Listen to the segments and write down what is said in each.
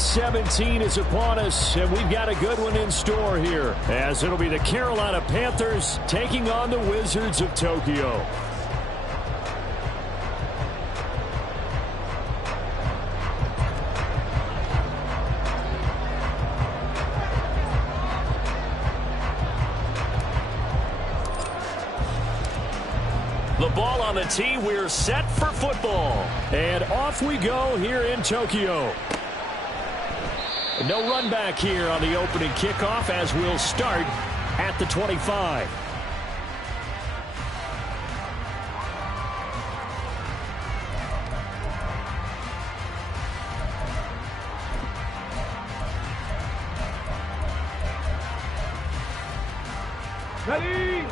Week 17 is upon us, and we've got a good one in store here, as it'll be the Carolina Panthers taking on the Wizards of Tokyo. The ball on the tee. We're set for football. And off we go here in Tokyo. No run back here on the opening kickoff as we'll start at the 25. Ready?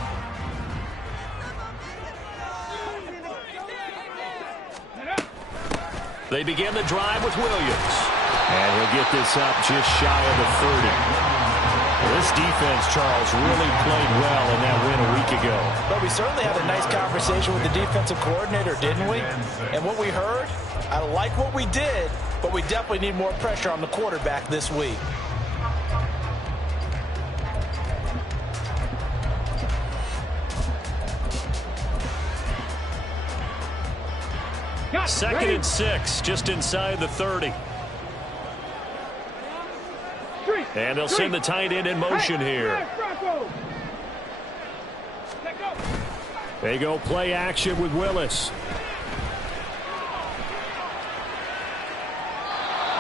They begin the drive with Williams. And he'll get this up just shy of the 30. This defense, Charles, really played well in that win a week ago. But we certainly had a nice conversation with the defensive coordinator, didn't we? And what we heard, I like what we did, but we definitely need more pressure on the quarterback this week. Second and 6, just inside the 30. And they'll send the tight end in motion here. They go play action with Willis.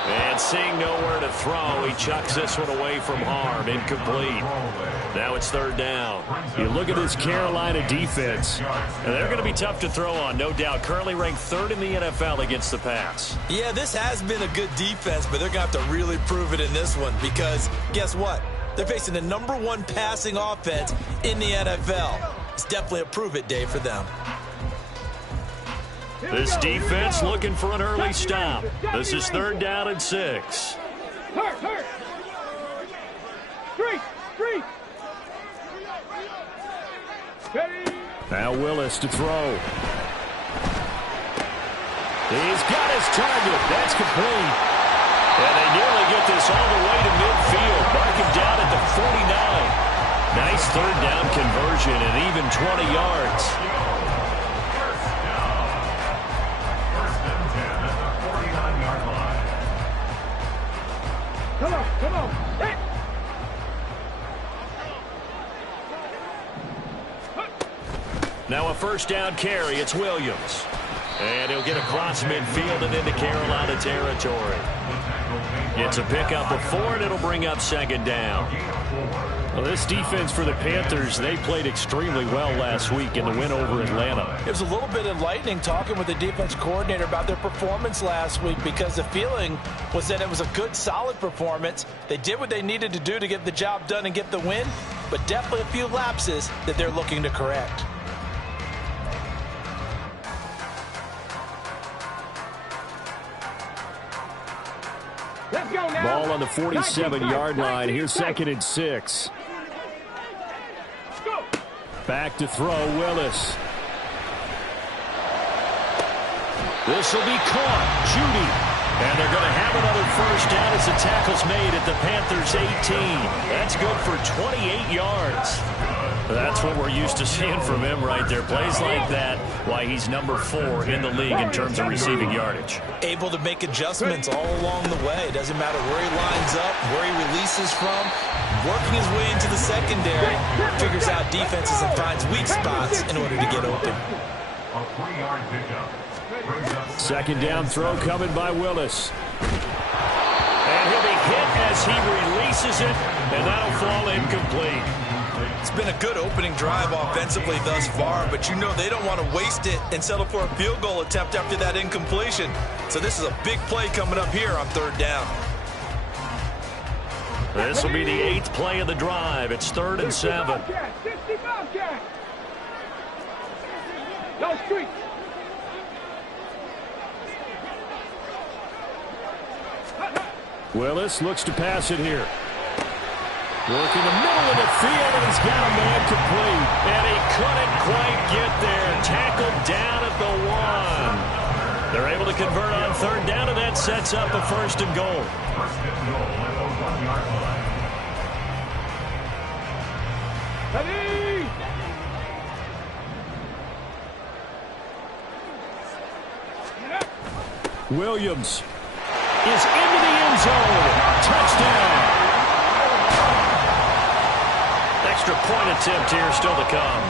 And seeing nowhere to throw, he chucks this one away from harm. Incomplete. Now it's third down. You look at this Carolina defense, and they're going to be tough to throw on, no doubt. Currently ranked third in the NFL against the pass. Yeah, this has been a good defense, but they're going to have to really prove it in this one because guess what? They're facing the #1 passing offense in the NFL. It's definitely a prove-it day for them. This defense looking for an early stop. This is third down and 6. Hurt. Three. Now Willis to throw. He's got his target. That's complete. And they nearly get this all the way to midfield. Mark him down at the 49. Nice third down conversion and even 20 yards. Come on. Hey. Now a first down carry. It's Williams. And he'll get across midfield and into Carolina territory. It's a pickup of 4, and it'll bring up second down. Well, this defense for the Panthers, they played extremely well last week in the win over Atlanta. It was a little bit enlightening talking with the defense coordinator about their performance last week because the feeling was that it was a good, solid performance. They did what they needed to do to get the job done and get the win, but definitely a few lapses that they're looking to correct. Let's go now. Ball on the 47-yard line. Here's second and 6. Go. Back to throw, Willis. This will be caught. Judy. And they're going to have another first down as the tackle's made at the Panthers' 18. That's good for 28 yards. That's what we're used to seeing from him right there. Plays like that, why he's number 4 in the league in terms of receiving yardage. Able to make adjustments all along the way. Doesn't matter where he lines up, where he releases from. Working his way into the secondary, figures out defenses and finds weak spots in order to get open. A 3-yard pickup. Second down throw coming by Willis. And he'll be hit as he releases it, and that'll fall incomplete. It's been a good opening drive offensively thus far, but you know they don't want to waste it and settle for a field goal attempt after that incompletion. So this is a big play coming up here on third down. This will be the 8th play of the drive. It's third and 7. No street. Willis looks to pass it here. Working the middle of the field, and he's got a man complete. And he couldn't quite get there. Tackled down at the 1. They're able to convert on third down, and that sets up a first and goal. First and goal at the 1-yard line. Ready? Williams is into the end zone. Touchdown. Extra point attempt here still to come.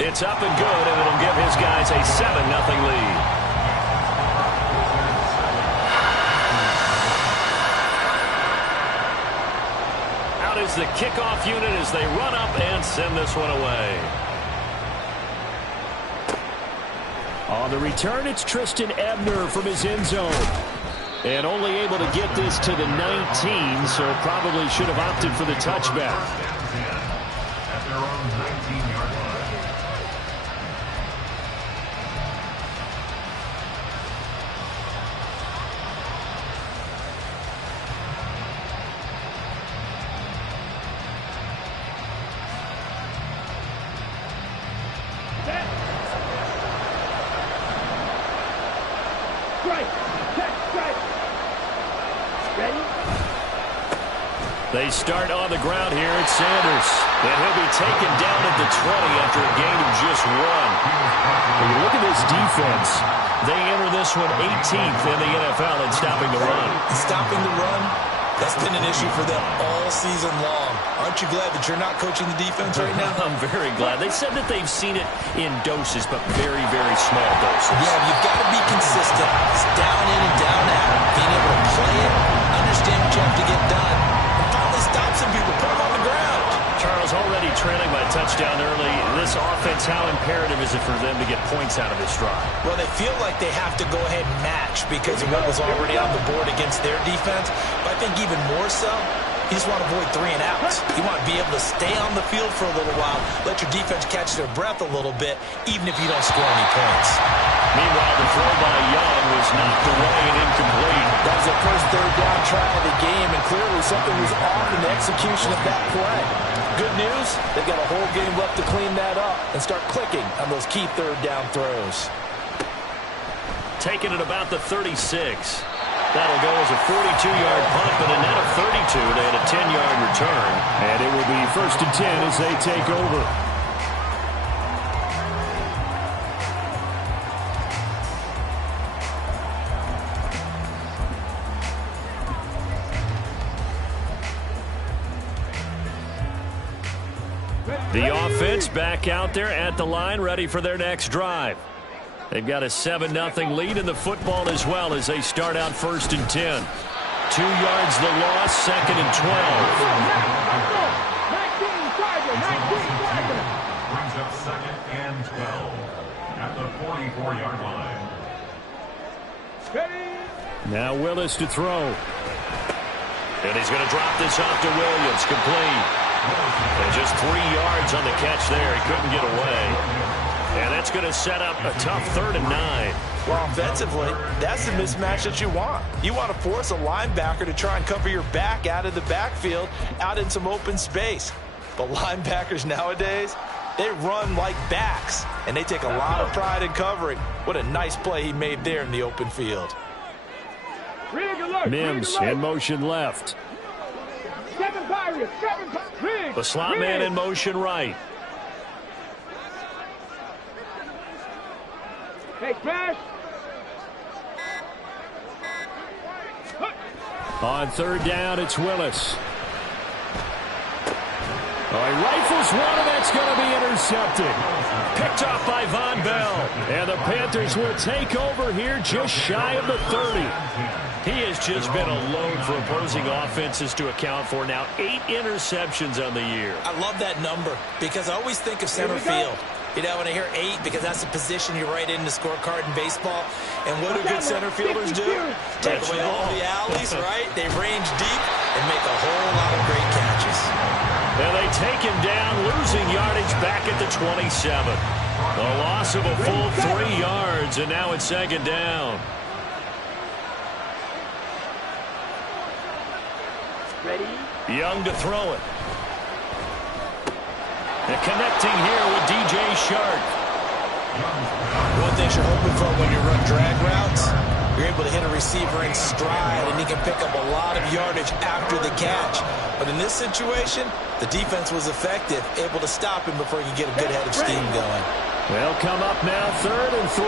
It's up and good, and it'll give his guys a 7-0 lead. Out is the kickoff unit as they run up and send this one away. On the return, it's Tristan Ebner from his end zone. And only able to get this to the 19, so probably should have opted for the touchback. At their own 19-yard line. They start on the ground here. It's Sanders. And he'll be taken down at the 20 after a gain of just 1. When you look at this defense, they enter this one 18th in the NFL in stopping the run. Stopping the run, that's been an issue for them all season long. Aren't you glad that you're not coaching the defense right now? I'm very glad. They said that they've seen it in doses, but very, very small doses. Yeah, you've got to be consistent. It's down in and down out. Being able to play it, understand what you have to get done, and finally stop some people, put them on the ground. Charles, already trailing by touchdown early. This offense, how imperative is it for them to get points out of this drive? Well, they feel like they have to go ahead and match because of what was already on the board against their defense. But I think even more so, you just want to avoid 3 and outs. You want to be able to stay on the field for a little while, let your defense catch their breath a little bit, even if you don't score any points. Meanwhile, the throw by Young was knocked away and incomplete. That was the first third down try of the game, and clearly something was off in the execution of that play. Good news, they've got a whole game left to clean that up and start clicking on those key third down throws. Taken at about the 36. That'll go as a 42-yard punt, but a net of 32. They had a 10-yard return. And it will be 1st and 10 as they take over. The offense back out there at the line, ready for their next drive. They've got a 7-0 lead in the football as well as they start out 1st and 10. 2 yards the loss, 2nd and 12. 19, Brings up 2nd and 12 at the 44-yard line. Now Willis to throw. And he's going to drop this off to Williams, complete. And just 3 yards on the catch there. He couldn't get away. And that's going to set up a tough 3rd and 9. Well, offensively, that's the mismatch that you want. You want to force a linebacker to try and cover your back out of the backfield, out in some open space. But linebackers nowadays, they run like backs, and they take a lot of pride in covering. What a nice play he made there in the open field. Mims in motion left. The slot man in motion right. Hey, Crash. On 3rd down, it's Willis. Oh, he rifles one, and that's going to be intercepted. Picked off by Von Bell. And the Panthers will take over here just shy of the 30. He has just been a load for opposing offenses to account for. Now 8 interceptions on the year. I love that number because I always think of center field. You know, when I hear 8, because that's the position you write in the scorecard in baseball. And what do good center fielders do? Take away all the alleys, right? They range deep and make a whole lot of great catches. And they take him down, losing yardage back at the 27. A loss of a full 3 yards, and now it's 2nd down. Ready? Young to throw it. And connecting here with DJ Shark. One thing you're hoping for when you run drag routes, you're able to hit a receiver in stride, and he can pick up a lot of yardage after the catch. But in this situation, the defense was effective, able to stop him before he could get a good head of steam going. They'll come up now 3rd and 3.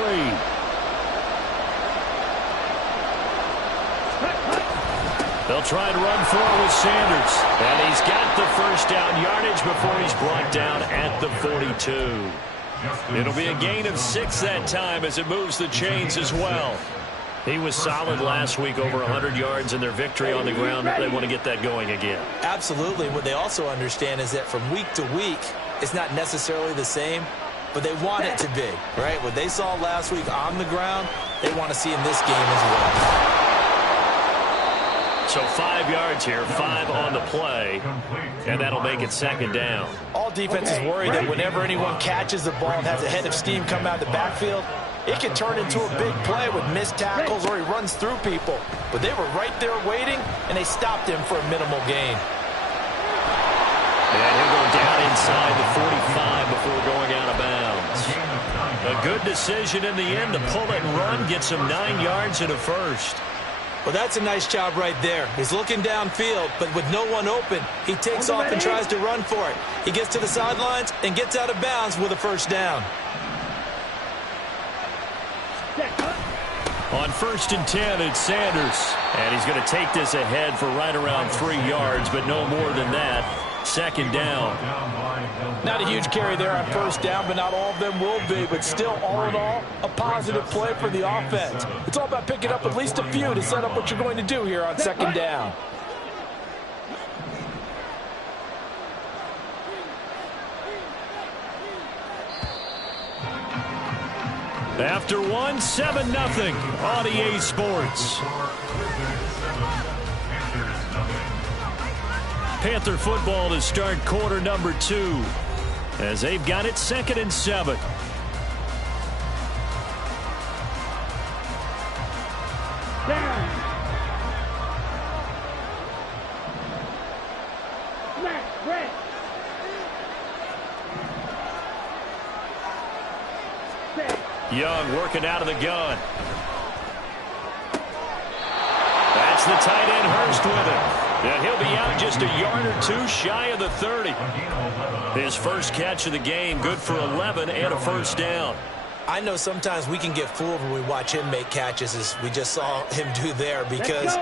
They'll try to run forward with Sanders. And he's got the first down yardage before he's brought down at the 42. It'll be a gain of 6 that time as it moves the chains as well. He was solid last week, over 100 yards in their victory on the ground. They want to get that going again. Absolutely. What they also understand is that from week to week, it's not necessarily the same, but they want it to be, right? What they saw last week on the ground, they want to see in this game as well. So 5 yards here, 5 on the play, and that'll make it 2nd down. All defenses worry that whenever anyone catches the ball and has a head of steam come out of the backfield, it can turn into a big play with missed tackles or he runs through people. But they were right there waiting, and they stopped him for a minimal gain. And he'll go down inside the 45 before going out of bounds. A good decision in the end to pull it and run, gets him 9 yards and a first. Well, that's a nice job right there. He's looking downfield, but with no one open, he takes off and tries to run for it. He gets to the sidelines and gets out of bounds with a first down. On 1st and 10, it's Sanders. And he's going to take this ahead for right around 3 yards, but no more than that. 2nd down. Not a huge carry there on first down, but not all of them will be. But still, all in all, a positive play for the offense. It's all about picking up at least a few to set up what you're going to do here on 2nd down. After 1, 7-0 on EA Sports. Panther football to start quarter number 2 as they've got it 2nd and 7. Young working out of the gun. That's the tight end Hurst with it. And he'll be out just a yard or 2 shy of the 30. His first catch of the game, good for 11 and a first down. I know sometimes we can get fooled when we watch him make catches, as we just saw him do there, because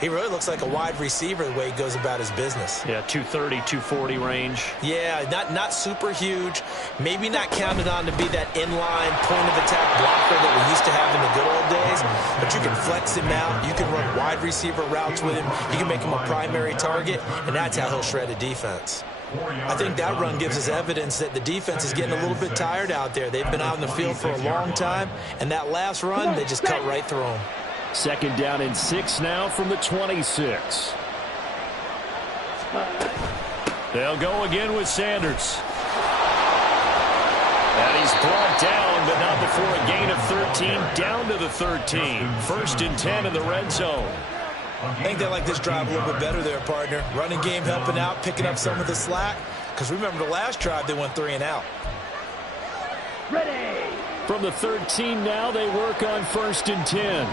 he really looks like a wide receiver the way he goes about his business. Yeah, 230, 240 range. Yeah, not super huge. Maybe not counted on to be that inline point-of-attack blocker that we used to have in the good old days. But you can flex him out. You can run wide receiver routes with him. You can make him a primary target, and that's how he'll shred a defense. I think that run gives us evidence that the defense is getting a little bit tired out there. They've been out in the field for a long time, and that last run, they just cut right through them. 2nd down and 6 now from the 26. They'll go again with Sanders. And he's brought down, but not before a gain of 13, down to the 13. 1st and 10 in the red zone. I think they like this drive a little bit better there, partner. Running game helping out, picking up some of the slack. Because remember the last drive, they went 3 and out. Ready. From the 13 now, they work on 1st and 10.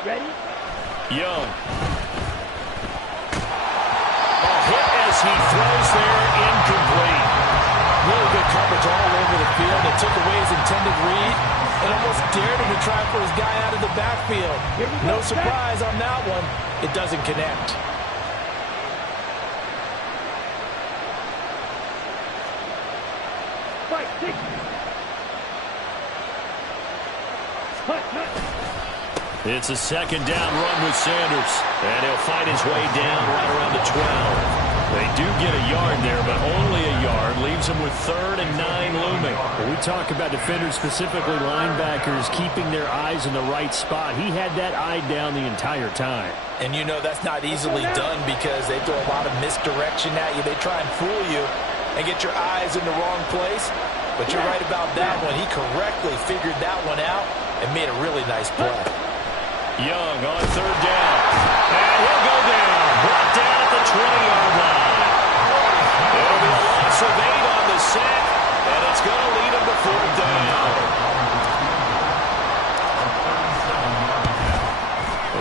Ready. Young. A hit as he throws there, incomplete. Really good coverage all over the field. They took away his intended read and almost dared him to try for his guy out of the backfield. No surprise on that one. It doesn't connect. Fight, 6. It's a 2nd down run with Sanders. And he'll fight his way down right around the 12. They do get a yard there, but only a yard. Leaves them with 3rd and 9 looming. When we talk about defenders, specifically linebackers, keeping their eyes in the right spot, he had that eye down the entire time. And you know that's not easily done because they throw a lot of misdirection at you. They try and fool you and get your eyes in the wrong place. But you're right about that one. He correctly figured that one out and made a really nice play. Young on third down. And he'll go down. Brought down at the 20-yard line. It'll be a loss of 8 on the sack, and it's going to lead him to fourth down.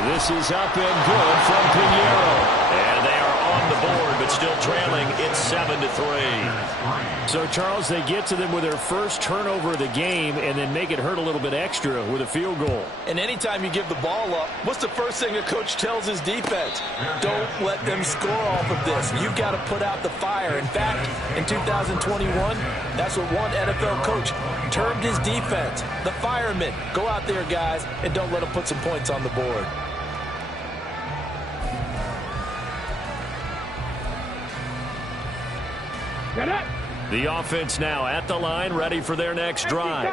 This is up and good from Pinheiro. And they are on the board, but still trailing. It's 7-3. So, Charles, they get to them with their first turnover of the game and then make it hurt a little bit extra with a field goal. And anytime you give the ball up, what's the first thing a coach tells his defense? Don't let them score off of this. You've got to put out the fire. In fact, in 2021, that's what one NFL coach termed his defense. The firemen. Go out there, guys, and don't let them put some points on the board. The offense now at the line, ready for their next drive.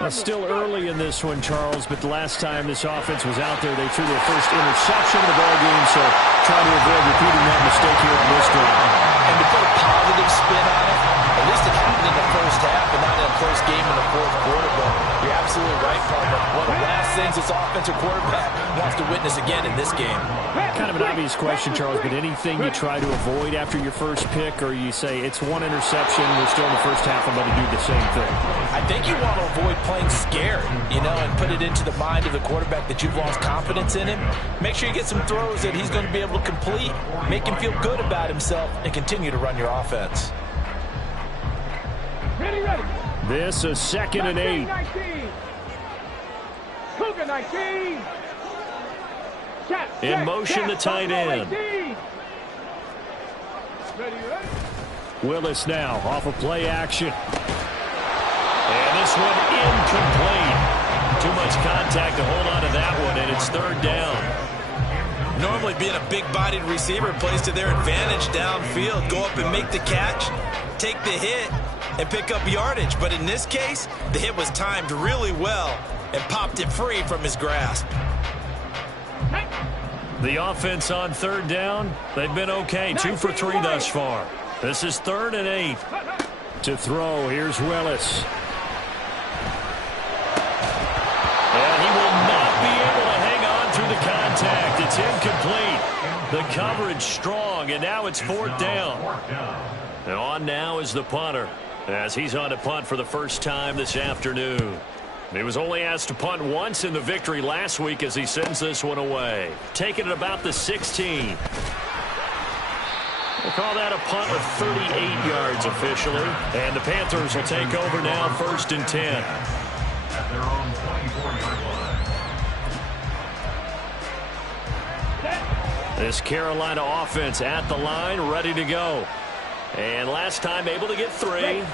It's still early in this one, Charles, but the last time this offense was out there, they threw their first interception of the ball game, so try to avoid repeating that mistake here on this drive. And to put a positive spin on it, at least it happened in the first half and not in a close game in the fourth quarter, but you're absolutely right, Parker. One of the last things this offensive quarterback wants to witness again in this game. Kind of an obvious question, Charles, but anything you try to avoid after your first pick, or you say it's one interception, we're still in the first half, I'm going to do the same thing? I think you want to avoid playing scared, and put it into the mind of the quarterback that you've lost confidence in him. Make sure you get some throws that he's going to be able to complete, make him feel good about himself, and continue to run your offense. Ready. This is 2nd and 8. 19. Cougar 19. In motion, the tight end. Ready. Willis now off of play action. And this one incomplete. Too much contact to hold on to that one, and it's third down. Normally being a big-bodied receiver plays to their advantage downfield. Go up and make the catch, take the hit, and pick up yardage. But in this case, the hit was timed really well and popped it free from his grasp. The offense on third down, they've been okay. 2 for 3 thus far. This is 3rd and 8. To throw, here's Willis. And he will not be able to hang on through the contact. It's incomplete. The coverage strong, and now it's 4th down. And on now is the punter, as he's on to punt for the first time this afternoon. He was only asked to punt once in the victory last week as he sends this one away. Taking it about the 16. We'll call that a punt of 38 yards officially. And the Panthers will take over now, 1st and 10. At their own 24-yard line. This Carolina offense at the line, ready to go. And last time able to get 3.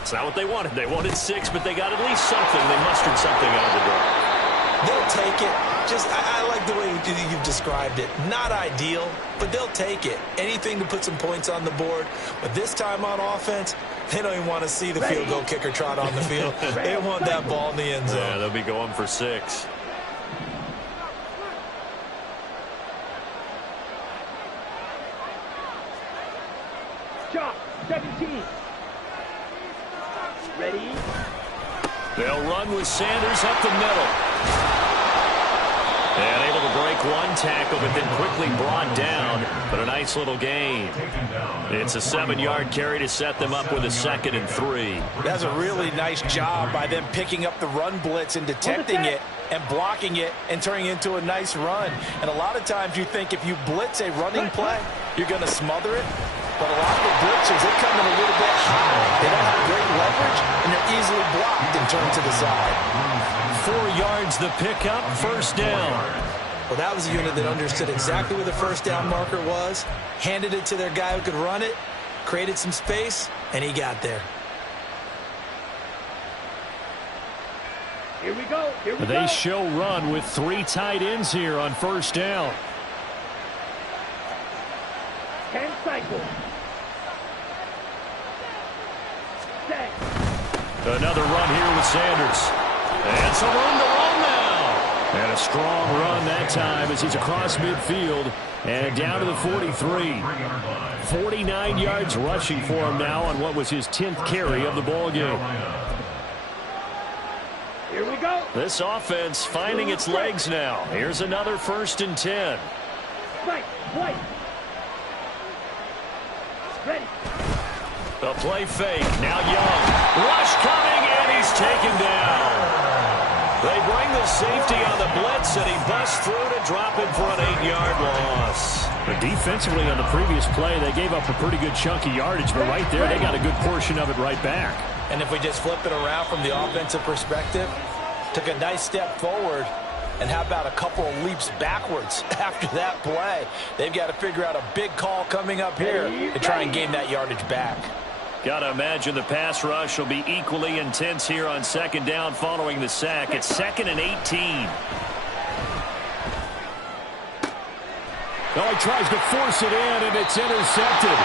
It's not what they wanted. They wanted 6, but they got at least something. They mustered something out of the drive. They'll take it. I like the way you've described it. Not ideal, but they'll take it. Anything to put some points on the board. But this time on offense, they don't even want to see the field goal kicker trot on the field. They want that ball in the end zone. Yeah, they'll be going for 6. Chop, 17. Ready. They'll run with Sanders up the middle. And able to break one tackle, but then quickly brought down. But a nice little gain. It's a 7-yard carry to set them up with a 2nd and 3. That's a really nice job by them picking up the run blitz and detecting it and blocking it and turning it into a nice run. And a lot of times you think if you blitz a running play, you're going to smother it. But a lot of the blitzers, they come in a little bit high. They don't have great leverage, and they're easily blocked and turned to the side. 4 yards the pickup, 1st down. Well, that was a unit that understood exactly where the first down marker was, handed it to their guy who could run it, created some space, and he got there. Here we go. They show run with 3 tight ends here on 1st down. 10 cycles. Set. Another run here with Sanders. And some room to run now. And a strong run that time as he's across midfield and down to the 43. 49 yards rushing for him now on what was his 10th carry of the ball game. Here we go. This offense finding its legs now. Here's another 1st and 10. Right, play. Ready. The play fake. Now Young. Rush coming, and he's taken down. They bring the safety on the blitz, and he busts through to drop him for an 8-yard loss. But defensively on the previous play, they gave up a pretty good chunk of yardage, but right there, they got a good portion of it right back. And if we just flip it around from the offensive perspective, took a nice step forward, and how about a couple of leaps backwards after that play? They've got to figure out a big call coming up here to try and gain that yardage back. Got to imagine the pass rush will be equally intense here on 2nd down following the sack. It's 2nd and 18. Oh, he tries to force it in, and it's intercepted.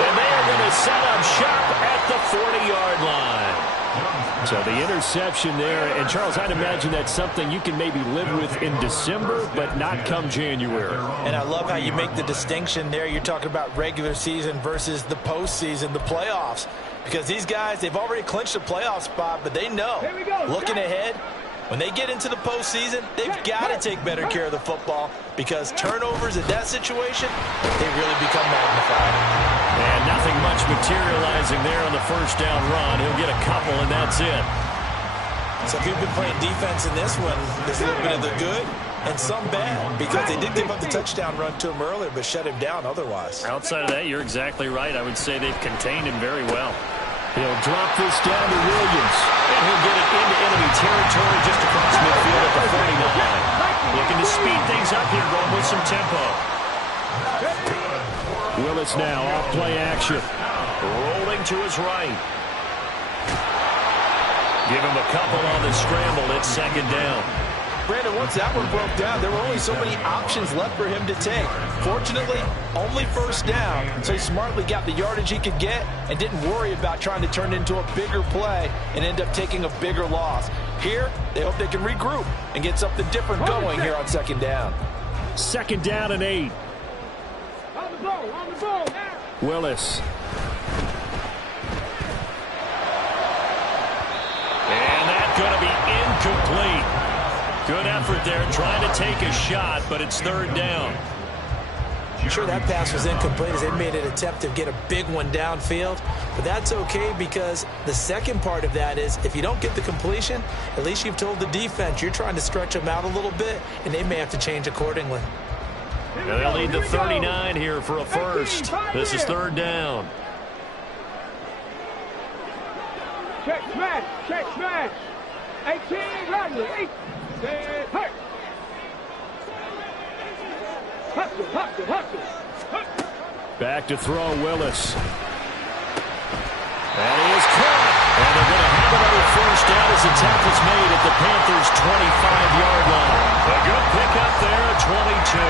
And they are going to set up shop at the 40-yard line. So the interception there, and Charles, I'd imagine that's something you can maybe live with in December, but not come January. And I love how you make the distinction there. You're talking about regular season versus the postseason, the playoffs. Because these guys, they've already clinched a playoff spot, but they know, looking ahead, when they get into the postseason, they've got to take better care of the football because turnovers in that situation, they really become magnified. And nothing much materializing there on the 1st down run. He'll get a couple, and that's it. So if you've been playing defense in this one, there's a little bit of the good and some bad because they did give up the touchdown run to him earlier but shut him down otherwise. Outside of that, you're exactly right. I would say they've contained him very well. He'll drop this down to Williams. And he'll get it into enemy territory just across midfield at the 49. Looking to speed things up here, going with some tempo. Willis now off play action. Rolling to his right. Give him a couple on the scramble. It's 2nd down. Brandon, once that one broke down, there were only so many options left for him to take. Fortunately, only 1st down, so he smartly got the yardage he could get and didn't worry about trying to turn it into a bigger play and end up taking a bigger loss. Here, they hope they can regroup and get something different going here on 2nd down. 2nd down and 8. On the ball, now. Willis. And that's going to be incomplete. Good effort there trying to take a shot, but it's 3rd down. I'm sure that pass was incomplete as they made an attempt to get a big one downfield. But that's okay because the second part of that is if you don't get the completion, at least you've told the defense you're trying to stretch them out a little bit, and they may have to change accordingly. Now they'll need the 39 here for a 1st. This is 3rd down. Check smash. 18, Rodney, 8. Hurt. Hustle. Back to throw, Willis. And he is caught. And they're going to have another 1st down as the tackle's made at the Panthers' 25-yard line. A good pickup there at 22.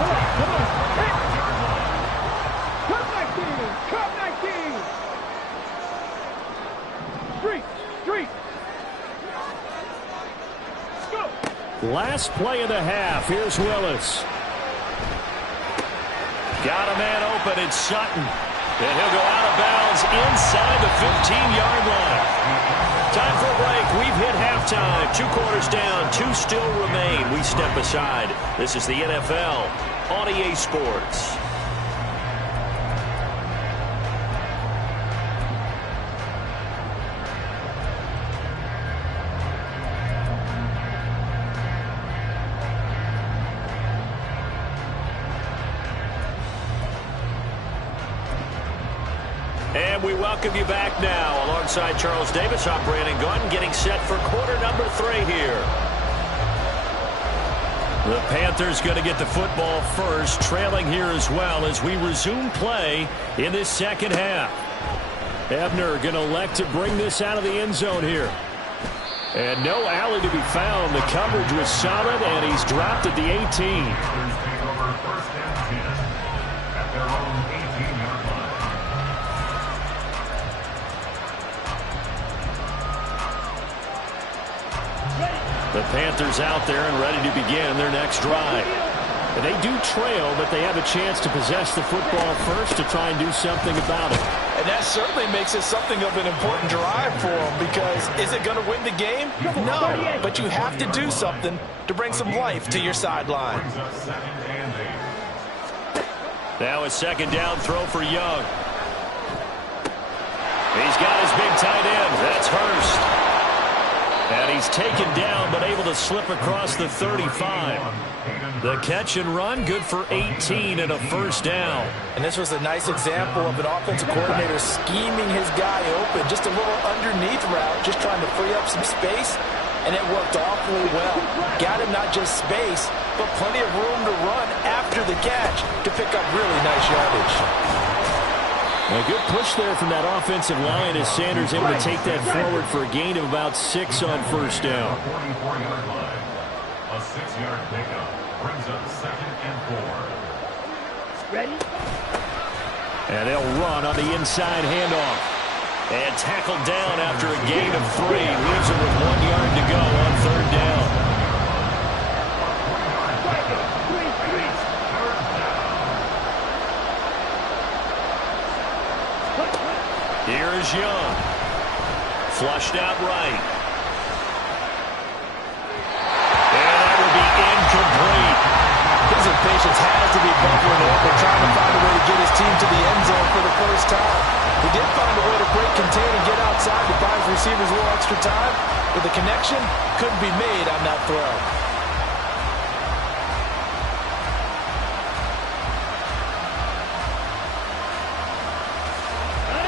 Come on. Come 19. Street. Go. Last play of the half. Here's Willis. Got a man open. It's Sutton. And he'll go out of bounds inside the 15-yard line. Time for a break. We've hit halftime. 2 quarters down. 2 still remain. We step aside. This is the NFL on EA Sports. And we welcome you back now alongside Charles Davis, operating gun, getting set for quarter number 3 here. The Panthers going to get the football first, trailing here as well as we resume play in this 2nd half. Ebner going to elect to bring this out of the end zone here. And no alley to be found. The coverage was solid, and he's dropped at the 18. Take over 1st and 10 at their own 18-yard line. The Panthers out there and ready to begin their next drive. They do trail, but they have a chance to possess the football first to try and do something about it. And that certainly makes it something of an important drive for him, because is it going to win the game? No, but you have to do something to bring some life to your sideline. Now a second down throw for Young. He's got his big tight end. That's Hurst. And he's taken down, but able to slip across the 35. The catch and run, good for 18 and a first down. And this was a nice example of an offensive coordinator scheming his guy open. Just a little underneath route, just trying to free up some space, and it worked awfully well. Got him not just space, but plenty of room to run after the catch to pick up really nice yardage. A good push there from that offensive line as Sanders able to take that forward for a gain of about 6 on first down. 44-yard line. A 6-yard pickup brings up 2nd and 4. Ready? And they'll run on the inside handoff. And tackled down after a gain of 3. Leaves it with 1 yard to go on third down. Here is Young. Flushed out right. And that will be incomplete. His impatience has to be bubbling over, trying to find a way to get his team to the end zone for the first time. He did find a way to break contain and get outside to buy his receivers a little extra time, but the connection couldn't be made on that throw.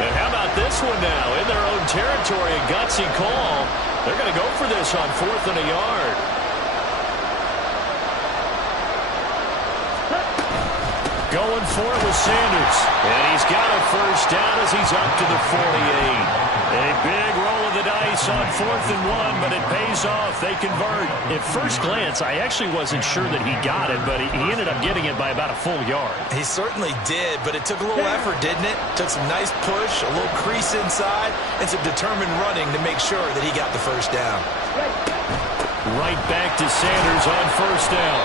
And how about this one now? In their own territory, a gutsy call. They're going to go for this on 4th and a yard. Going for it with Sanders. And he's got a first down as he's up to the 48. A big roll of the dice on 4th and 1, but it pays off. They convert. At first glance, I actually wasn't sure that he got it, but he ended up getting it by about a full yard. He certainly did, but it took a little effort, didn't it? Took some nice push, a little crease inside, and some determined running to make sure that he got the first down. Right back to Sanders on first down.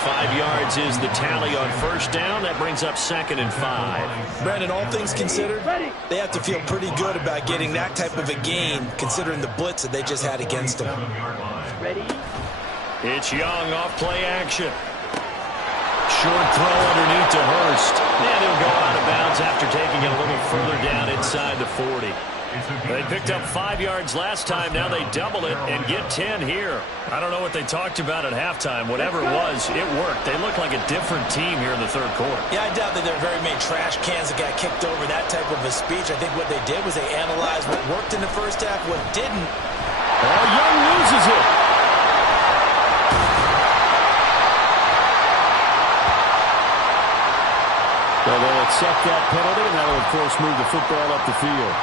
5 yards is the tally on first down. That brings up 2nd and 5. Brandon, all things considered, they have to feel pretty good about getting that type of a gain, considering the blitz that they just had against them. Ready? It's Young off play action. Short throw underneath to Hurst. And he'll go out of bounds after taking it a little further down inside the 40. They picked up 5 yards last time. Now they double it and get 10 here. I don't know what they talked about at halftime. Whatever it was, it worked. They look like a different team here in the third quarter. Yeah, I doubt that there are very many trash cans that got kicked over that type of a speech. I think what they did was they analyzed what worked in the first half, what didn't. Oh, Young loses it. So they'll accept that penalty, and that will, of course, move the football up the field.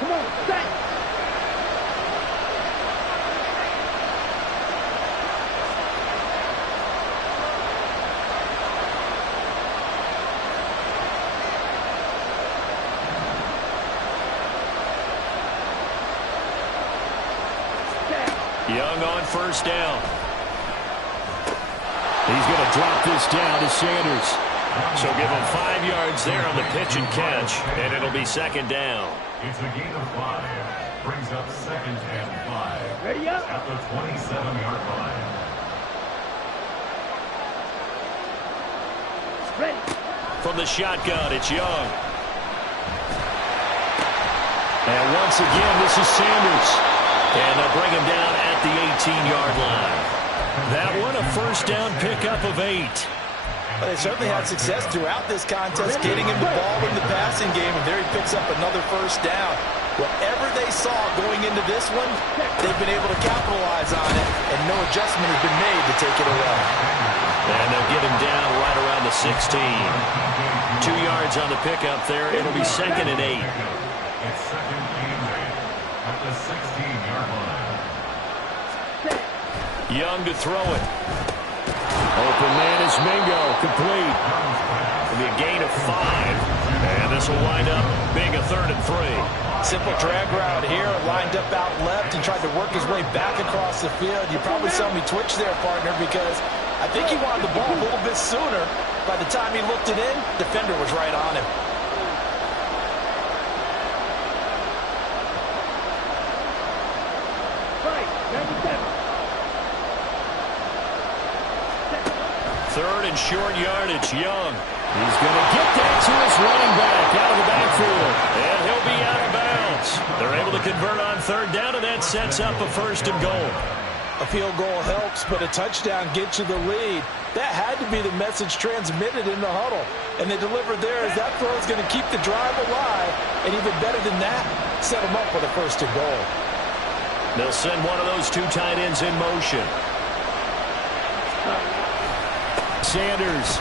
Come on, set. Young on first down. He's going to drop this down to Sanders. So give him 5 yards there on the pitch and catch, and it'll be 2nd down. It's a gain of 5. Brings up 2nd and 5. Ready up. At the 27-yard line. Ready. From the shotgun, it's Young. And once again, this is Sanders. And they'll bring him down at the 18-yard line. That one, a first down pickup of 8. Well, they certainly had success throughout this contest, getting him the ball in the passing game, and there he picks up another first down. Whatever they saw going into this one, they've been able to capitalize on it, and no adjustment has been made to take it away. And they'll get him down right around the 16. 2 yards on the pickup there. It'll be 2nd and 8. It's 2nd and 8 at the 16-yard line. Young to throw it. Open man is Mingo. Complete. It'll be a gain of 5. And this will wind up being a 3rd and 3. Simple drag route here, lined up out left and tried to work his way back across the field. You probably saw me twitch there, partner, because I think he wanted the ball a little bit sooner. By the time he looked it in, defender was right on him. Right, 97. 3rd and short yardage, Young. He's going to get that to his running back out of the backfield. And he'll be out of bounds. They're able to convert on 3rd down, and that sets up a 1st and goal. A field goal helps, but a touchdown gets you the lead. That had to be the message transmitted in the huddle. And they delivered there as that throw is going to keep the drive alive. And even better than that, set them up with a 1st and goal. They'll send one of those 2 tight ends in motion. Sanders.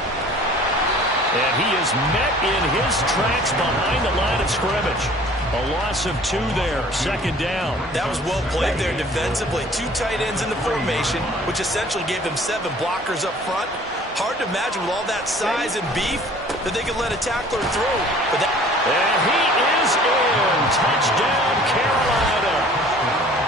And he is met in his tracks behind the line of scrimmage. A loss of 2 there, 2nd down. That was well played there defensively. 2 tight ends in the formation, which essentially gave them 7 blockers up front. Hard to imagine with all that size and beef that they could let a tackler through. And he is in. Touchdown, Carolina.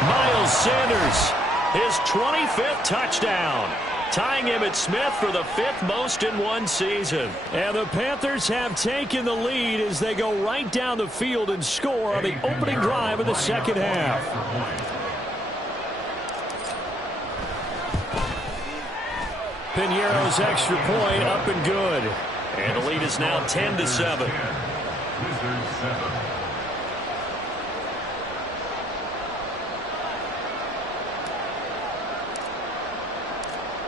Miles Sanders, his 25th touchdown. Tying Emmitt Smith for the 5th most in one season. And the Panthers have taken the lead as they go right down the field and score on the opening drive of the 2nd half. Piñeiro's extra point up and good. And the lead is now 10-7.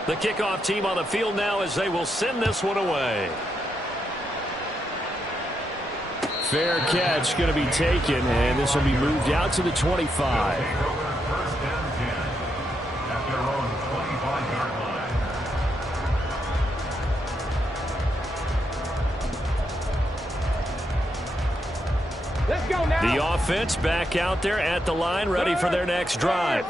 The kickoff team on the field now as they will send this one away. Fair catch going to be taken, and this will be moved out to the 25. Let's go now. The offense back out there at the line, ready for their next drive.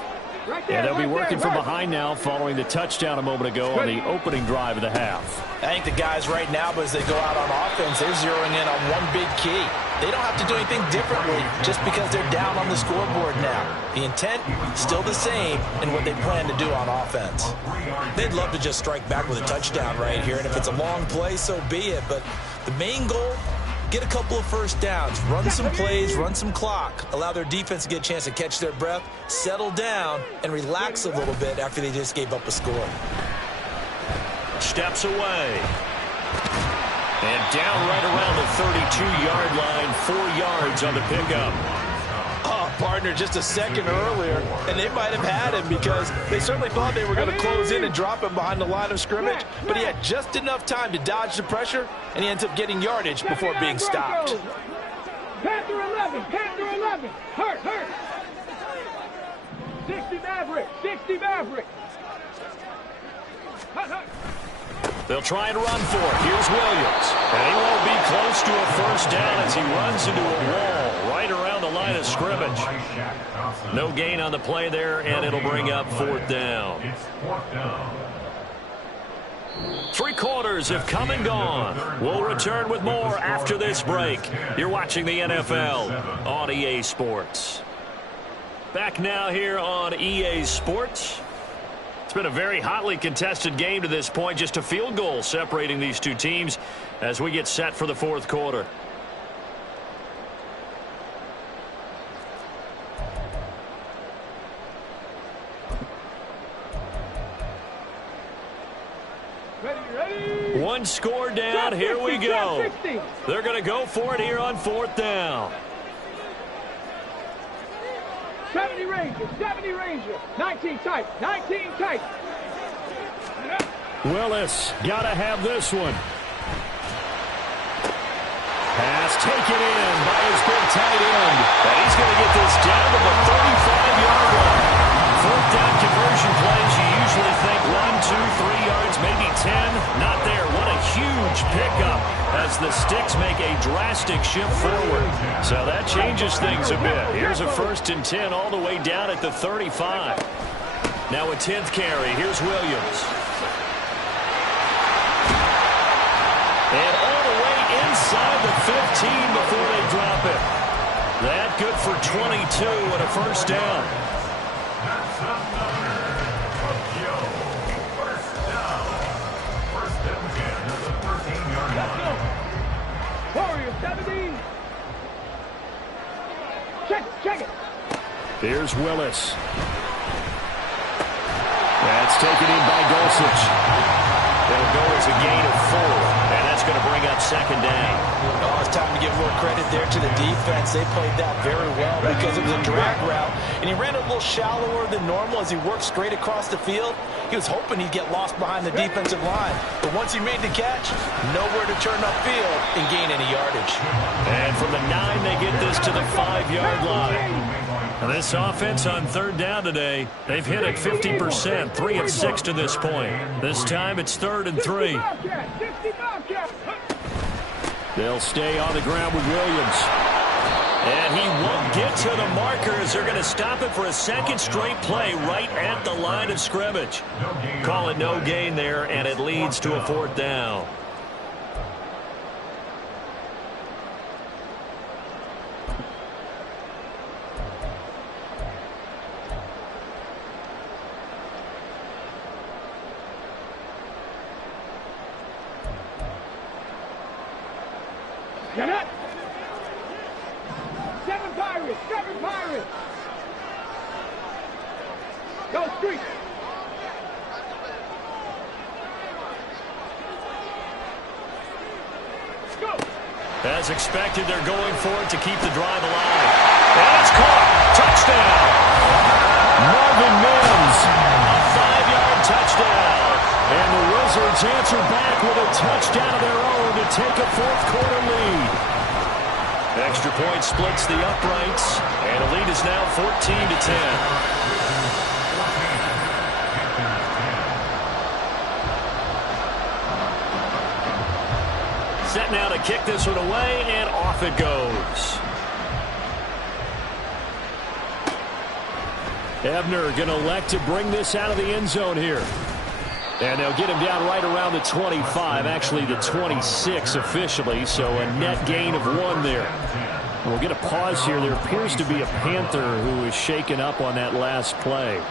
And they'll be working from behind now following the touchdown a moment ago on the opening drive of the half. I think the guys right now, as they go out on offense, they're zeroing in on one big key. They don't have to do anything differently just because they're down on the scoreboard now. The intent still the same in what they plan to do on offense. They'd love to just strike back with a touchdown right here, and if it's a long play, so be it. But the main goal, get a couple of 1st downs, run some plays, run some clock, allow their defense to get a chance to catch their breath, settle down, and relax a little bit after they just gave up a score. Steps away. And down right around the 32-yard line, 4 yards on the pickup. Oh, partner, just a second earlier, and they might have had him because they certainly thought they were going to close in and drop him behind the line of scrimmage, but he had just enough time to dodge the pressure, and he ends up getting yardage before being stopped. Panther 11, Panther 11. Hurt. 60 Maverick, 60 Maverick. Hut. They'll try and run for it. Here's Williams. And he won't be close to a 1st down as he runs into a wall right around the line of scrimmage. No gain on the play there, and it'll bring up 4th down. 3 quarters have come and gone. We'll return with more after this break. You're watching the NFL on EA Sports. Back now here on EA Sports. It's been a very hotly contested game to this point. Just a field goal separating these 2 teams as we get set for the 4th quarter. Ready. 1 score down. Here we go. They're going to go for it here on 4th down. 70 Ranger, 19 tight. Willis got to have this one. Pass taken in by his big tight end. And he's going to get this down to the 35-yard line. 4th down conversion plays, you usually think 1, 2, 3 yards, maybe 10. Not there. What a huge pickup as the Sticks make a drastic shift forward. So that changes things a bit. Here's a 1st and 10 all the way down at the 35. Now a 10th carry. Here's Williams. And all the way inside the 15 good for 22 and a first down. That's another. First down. First and 10 at the 13-yard line. Warrior 17. Check it. Here's Willis. That's taken in by Dulcich. It'll go as a gain of 4, and that's going to bring up second down. Oh, it's time to give a little credit there to the defense. They played that very well because it was a drag route, and he ran a little shallower than normal as he worked straight across the field. He was hoping he'd get lost behind the defensive line, but once he made the catch, nowhere to turn upfield and gain any yardage. And from the 9, they get this to the 5-yard line. Now this offense on third down today, they've hit it 50%, 3 of 6 to this point. This time it's 3rd and 3. They'll stay on the ground with Williams. And he won't get to the markers. They're going to stop it for a second straight play right at the line of scrimmage. Call it no gain there, and it leads to a 4th down. Get up! 7 Pirates! Go street! Go! As expected, they're going for it to keep the drive alive. And it's caught! Touchdown! Marvin Mims. A 5-yard touchdown. And the Wizards answer back with a touchdown of their own to take a 4th quarter lead. Extra point splits the uprights, and the lead is now 14-10. Set now to kick this one away, and off it goes. Ebner going to elect to bring this out of the end zone here. And they'll get him down right around the 25, actually the 26 officially, so a net gain of 1 there. We'll get a pause here. There appears to be a Panther who is shaken up on that last play.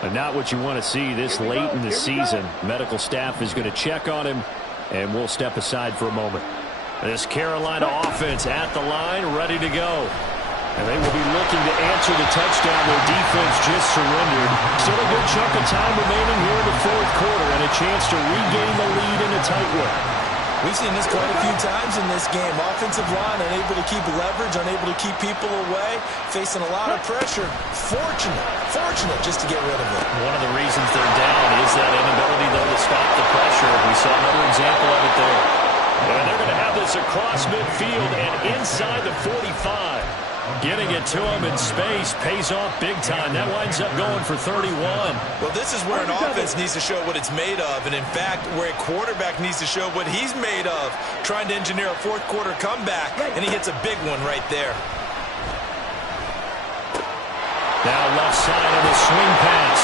But not what you want to see this late in the season. Medical staff is going to check on him, and we'll step aside for a moment. This Carolina offense at the line, ready to go. And they will be looking to answer the touchdown their defense just surrendered. Still a good chunk of time remaining here in the 4th quarter, and a chance to regain the lead in a tight one. We've seen this quite a few times in this game. Offensive line unable to keep leverage, unable to keep people away, facing a lot of pressure. Fortunate just to get rid of it. One of the reasons they're down is that inability, though, to stop the pressure. We saw another example of it there. And they're going to have this across midfield and inside the 45. Getting it to him in space pays off big time. That winds up going for 31. Well, this is where an offense needs to show what it's made of. And, in fact, where a quarterback needs to show what he's made of, trying to engineer a 4th quarter comeback. And he hits a big one right there. Now left side of the swing pass.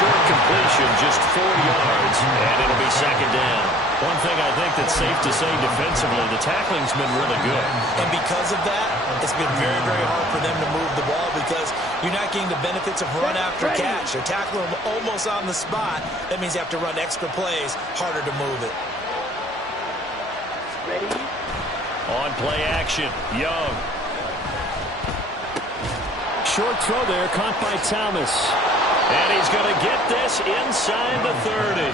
Short completion, just 4 yards, and it'll be second down. One thing I think that's safe to say defensively, the tackling's been really good. And because of that, it's been very, very hard for them to move the ball because you're not getting the benefits of run after catch. They're tackling them almost on the spot. That means you have to run extra plays, harder to move it. Ready? On play action, Young. Short throw there, caught by Thomas. And he's going to get this inside the 30.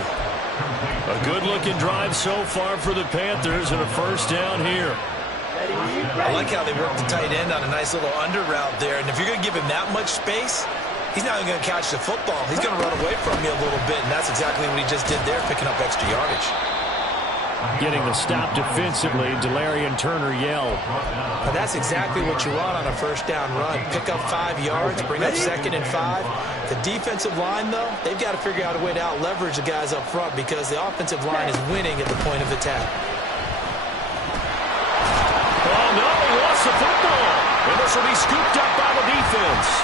A good-looking drive so far for the Panthers and a first down here. I like how they work the tight end on a nice little under route there. And if you're going to give him that much space, he's not even going to catch the football. He's going to run away from you a little bit, and that's exactly what he just did there, picking up extra yardage. Getting the stop defensively, Delarian Turner yelled. But that's exactly what you want on a first down run. Pick up 5 yards, bring up 2nd and 5. The defensive line, though, they've got to figure out a way to out-leverage the guys up front because the offensive line is winning at the point of attack. Oh, no, he lost the football. And this will be scooped up by the defense.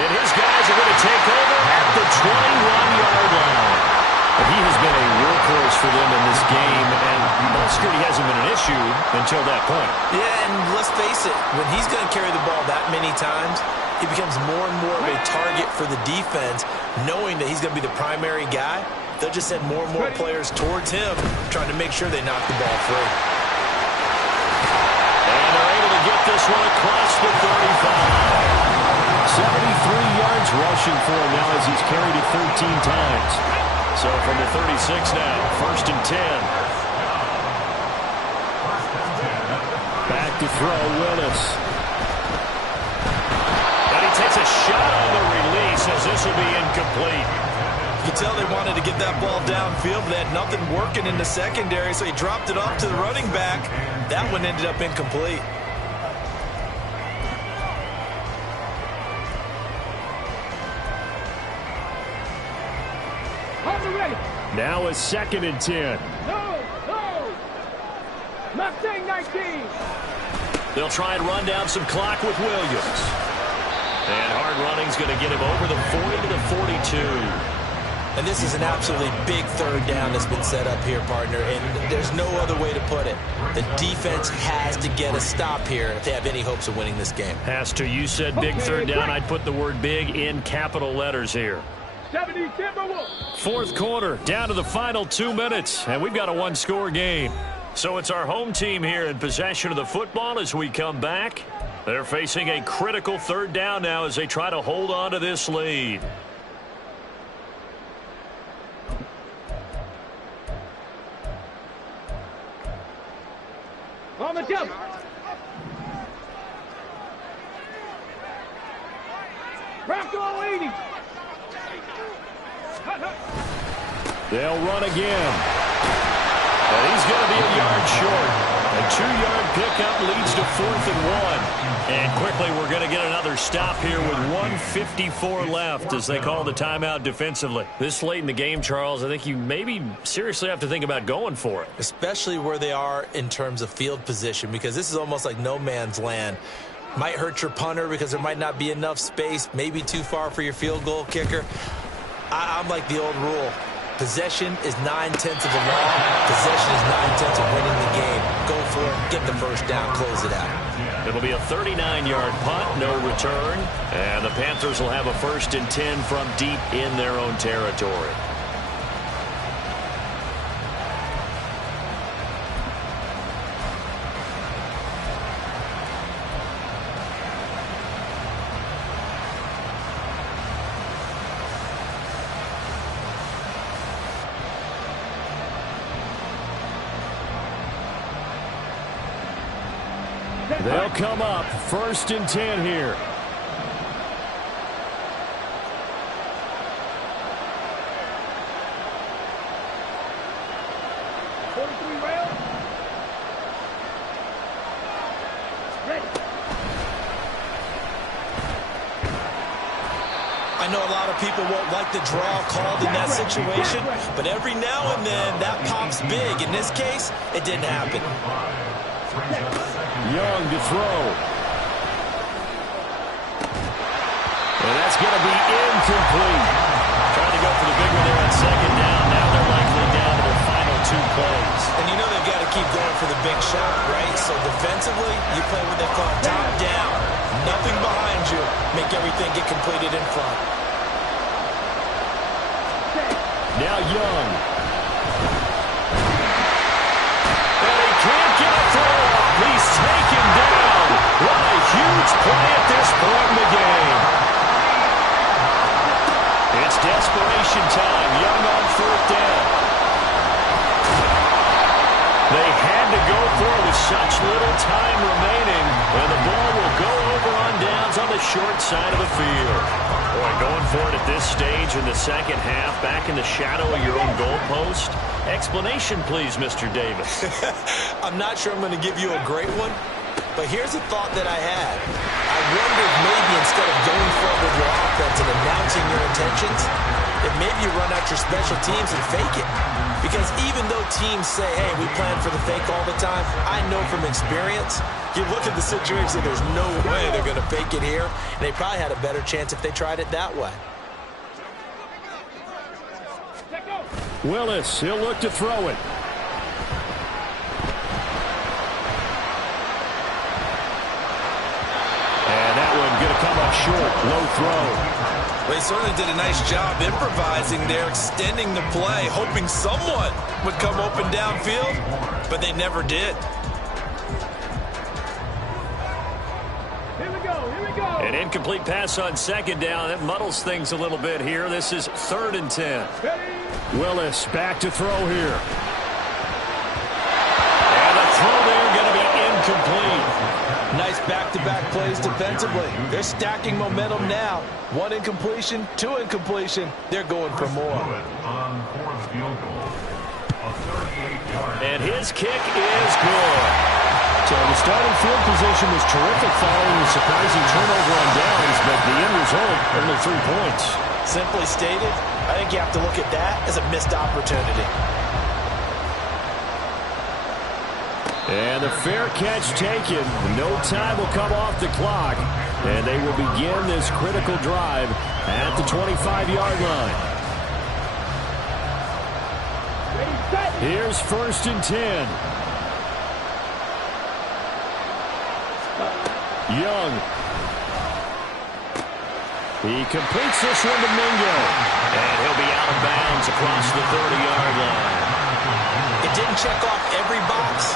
And his guys are going to take over at the 21-yard line. But he has been a workhorse for them in this game, and ball security hasn't been an issue. issue until that point. Yeah, and let's face it, when he's going to carry the ball that many times, he becomes more and more of a target for the defense, knowing that he's going to be the primary guy. They'll just send more and more players towards him, trying to make sure they knock the ball free. And they're able to get this one across the 35. 73 yards rushing for him now as he's carried it 13 times. So from the 36 now, 1st and 10. Back to throw, Willis. And he takes a shot on the release as this will be incomplete. You can tell they wanted to get that ball downfield, but they had nothing working in the secondary, so he dropped it off to the running back. That one ended up incomplete. Now a 2nd and 10. No. Mustang 19. They'll try and run down some clock with Williams. And hard running's going to get him over the 40 to the 42. And this is an absolutely big 3rd down that's been set up here, partner, and there's no other way to put it. The defense has to get a stop here if they have any hopes of winning this game. Has to. You said big 3rd down. I'd put the word big in capital letters here. 70 Timberwolves. 4th quarter, down to the final 2 minutes, and we've got a 1-score game. So it's our home team here in possession of the football as we come back. They're facing a critical 3rd down now as they try to hold on to this lead. On the jump. Bronco 80. They'll run again. And he's going to be a yard short. A 2-yard pickup leads to 4th and 1. And quickly we're going to get another stop here with 1:54 left as they call the timeout defensively. This late in the game, Charles, I think you maybe seriously have to think about going for it. Especially where they are in terms of field position, because this is almost like no man's land. Might hurt your punter because there might not be enough space, maybe too far for your field goal kicker. I'm like the old rule. Possession is 9/10 of the law. Possession is 9/10 of winning the game. Go for it, get the 1st down, close it out. It'll be a 39-yard punt, no return. And the Panthers will have a 1st and 10 from deep in their own territory. They'll come up 1st and 10 here. I know a lot of people won't like the draw called in that situation, but every now and then that pops big. In this case, it didn't happen. Young to throw. And that's going to be incomplete. Trying to go for the big one there on 2nd down. Now they're likely down to their final 2 plays. And you know they've got to keep going for the big shot, right? So defensively, you play what they call top down. Nothing behind you. Make everything get completed in front. Now Young. And he can't get a throw off. He's taken down. What a huge play at this point in the game. It's desperation time. Young on 4th down. They had to go for it with such little time remaining, and the ball will go over on downs on the short side of the field. Boy, going for it at this stage in the 2nd half, back in the shadow of your own goalpost. Explanation, please, Mr. Davis. I'm not sure I'm going to give you a great one, but here's a thought that I had. I wondered maybe instead of going forward with your offense and announcing your intentions, that maybe you run out your special teams and fake it. Because even though teams say, hey, we plan for the fake all the time, I know from experience, you look at the situation, there's no way they're going to fake it here. And they probably had a better chance if they tried it that way. Willis, he'll look to throw it. short. Low throw. They certainly did a nice job improvising there, extending the play, hoping someone would come open downfield, but they never did. Here we go. An incomplete pass on second down. That muddles things a little bit here. This is 3rd and 10. Willis back to throw here. And the throw there going to be incomplete. Nice back-to-back plays defensively. They're stacking momentum now. 1 incompletion, 2 incompletion. They're going for more. And his kick is good. So the starting field position was terrific following the surprising turnover on downs, but the end result, only 3 points. Simply stated, I think you have to look at that as a missed opportunity. And the fair catch taken. No time will come off the clock. And they will begin this critical drive at the 25-yard line. Here's 1st and 10. Young. He completes this one to Mingo. And he'll be out of bounds across the 30-yard line. It didn't check off every box,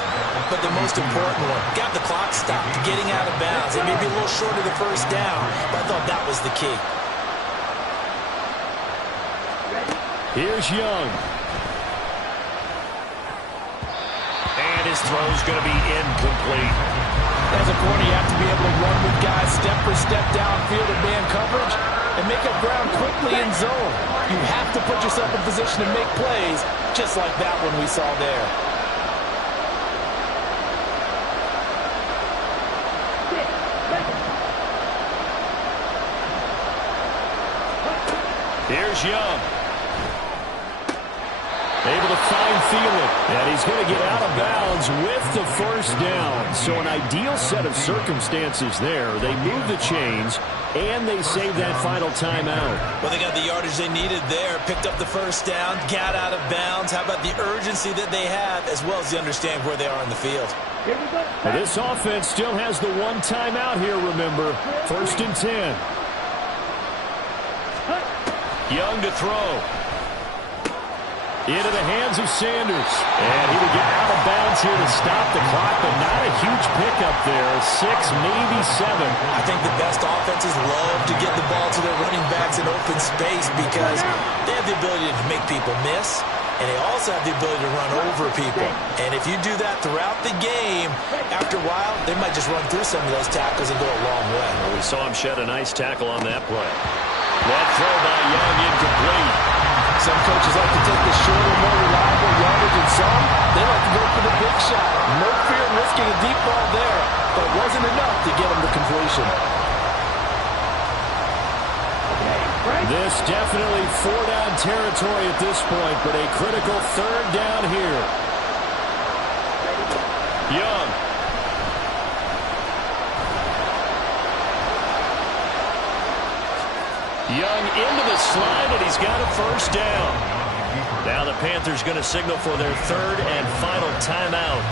but the most important one. Got the clock stopped, getting out of bounds. It may be a little short of the first down, but I thought that was the key. Here's Young. And his throw's going to be incomplete. As a corner, you have to be able to run with guys step for step downfield in man coverage and make up ground quickly in zone. You have to put yourself in position to make plays, just like that one we saw there. Here's Young. Able to find Thielen, and he's going to get out of bounds with the first down. So an ideal set of circumstances there. They move the chains, and they save that final timeout. Well, they got the yardage they needed there, picked up the first down, got out of bounds. How about the urgency that they have, as well as the understanding where they are in the field? Well, this offense still has the 1 timeout here, remember. 1st and 10. Young to throw. Into the hands of Sanders. And he will get out of bounds here to stop the clock, but not a huge pickup there. 6, maybe 7. I think the best offenses love to get the ball to their running backs in open space because they have the ability to make people miss, and they also have the ability to run over people. And if you do that throughout the game, after a while, they might just run through some of those tackles and go a long way. Well, we saw him shed a nice tackle on that play. That throw by Young incomplete. Some coaches like to take the shorter, more reliable yardage, and some, they like to go for the big shot. No fear in risking a deep ball there, but it wasn't enough to get them to completion. This definitely 4-down territory at this point, but a critical 3rd down here. Young. Young into the slide, and he's got a first down. Now the Panthers going to signal for their 3rd and final timeout.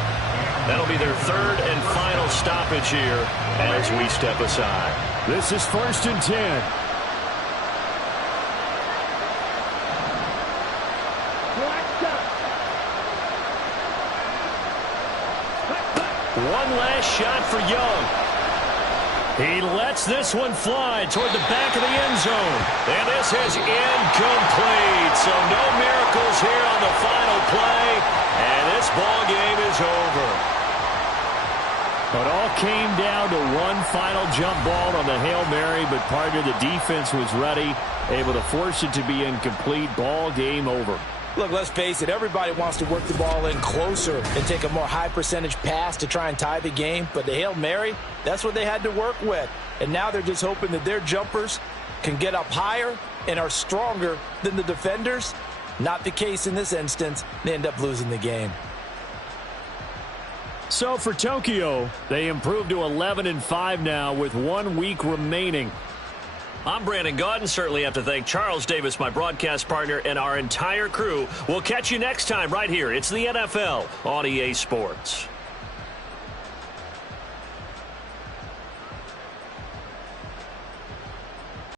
That'll be their 3rd and final stoppage here as we step aside. This is 1st and 10. One last shot for Young. He lets this one fly toward the back of the end zone. And this is incomplete. So no miracles here on the final play. And this ball game is over. It all came down to one final jump ball on the Hail Mary, but part of the defense was ready, able to force it to be incomplete. Ball game over. Look, let's face it, everybody wants to work the ball in closer and take a more high-percentage pass to try and tie the game. But the Hail Mary, that's what they had to work with. And now they're just hoping that their jumpers can get up higher and are stronger than the defenders. Not the case in this instance. They end up losing the game. So for Tokyo, they improved to 11-5 now with 1 week remaining. I'm Brandon Gaudin. Certainly have to thank Charles Davis, my broadcast partner, and our entire crew. We'll catch you next time right here. It's the NFL on EA Sports.